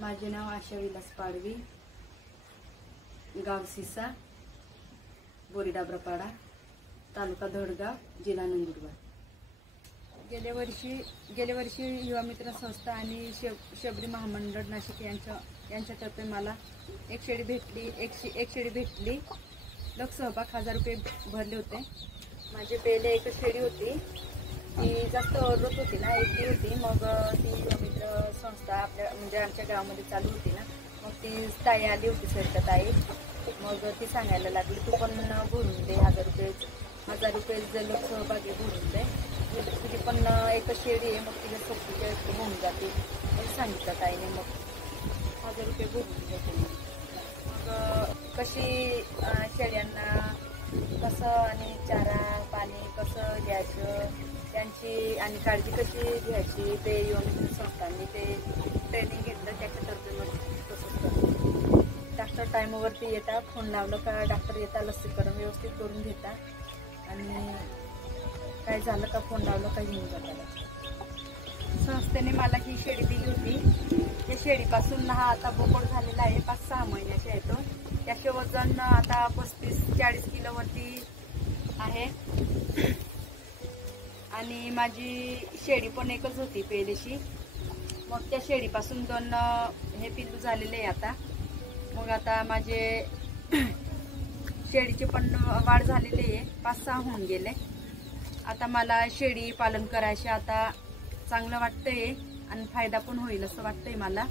माझे नाव आशा विलास पाडवी, गाव सिसा, बोरीडाबरापाडा, तालुका धडगाव, जिल्हा नंदुरबार। गेल्या वर्षी युवा मित्र संस्था आणि शबरी महामंडळ नाशिक यांच्यातर्फे मला एक शेळी भेटली। लोक सहभाग 1000 रुपये भरले होते। माझे पहिले एक शेळी होती, ती जास्त ओरडत होती ना, एकटी होती। मग ती युवा मित्र संस्था आपल्या म्हणजे आमच्या गावामध्ये चालू होती ना, मग ती ताई आली होती, सरिता ताई। मग ती सांगायला लागली, तू पण भरून दे 1000 रुपये जर लोक सहभागी भरून दे, तुझी पण एक शेळी आहे, मग तिच्या सोबतीच्या होऊन जाते असं सांगितलं ताईने। मग 1000 रुपये भरून देते। मग कशी शेळ्यांना कसं आणि चारा पाणी कसं द्यायचं, त्यांची आणि काळजी कशी घ्यायची, ते युवा मित्र संस्थांनी ते ट्रेनिंग घेतलं। त्याच्यातर्फे मग तसंच करतो। डॉक्टर टाईमवरती येतात, फोन लावलं का डॉक्टर येतात, लसीकरण व्यवस्थित करून घेतात आणि काय झालं का फोन लावलं का घेऊन जातात। संस्थेने मला ही शेळी दिली होती। या शेळीपासून हा आता बोकड झालेला आहे, 5-6 महिन्याचे आहे तो। त्याचे वजन आता 35-40 किलोवरती आहे आणि माझी शेळी पण एकच होती पहिलेशी। मग त्या शेळीपासून 2 हे पिल्लू झालेले आहे आता। मग आता माझे शेळीचे पण वाढ झालेली आहे, 5-6 होऊन गेले। आता मला शेळी पालन करायचे आता चांगलं वाटतंय आणि फायदा पण होईल असं वाटतंय मला।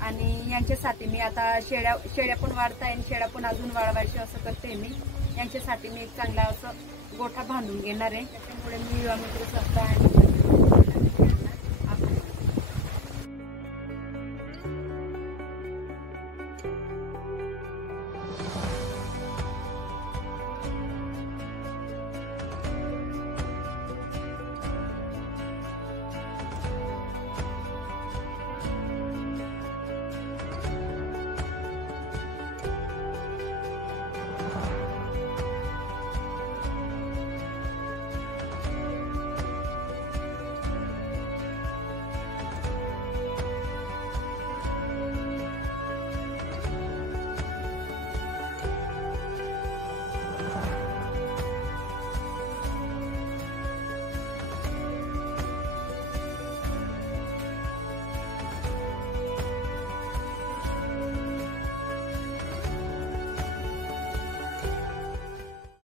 आणि यांच्यासाठी मी आता शेळ्या पण वाढताय आणि शेळ्या पण अजून वाढवायचे असं करते मी। यांच्यासाठी मी एक चांगला असं गोठा बांधून घेणार आहे। त्याच्यामुळे मी युवा मित्र संस्था आणि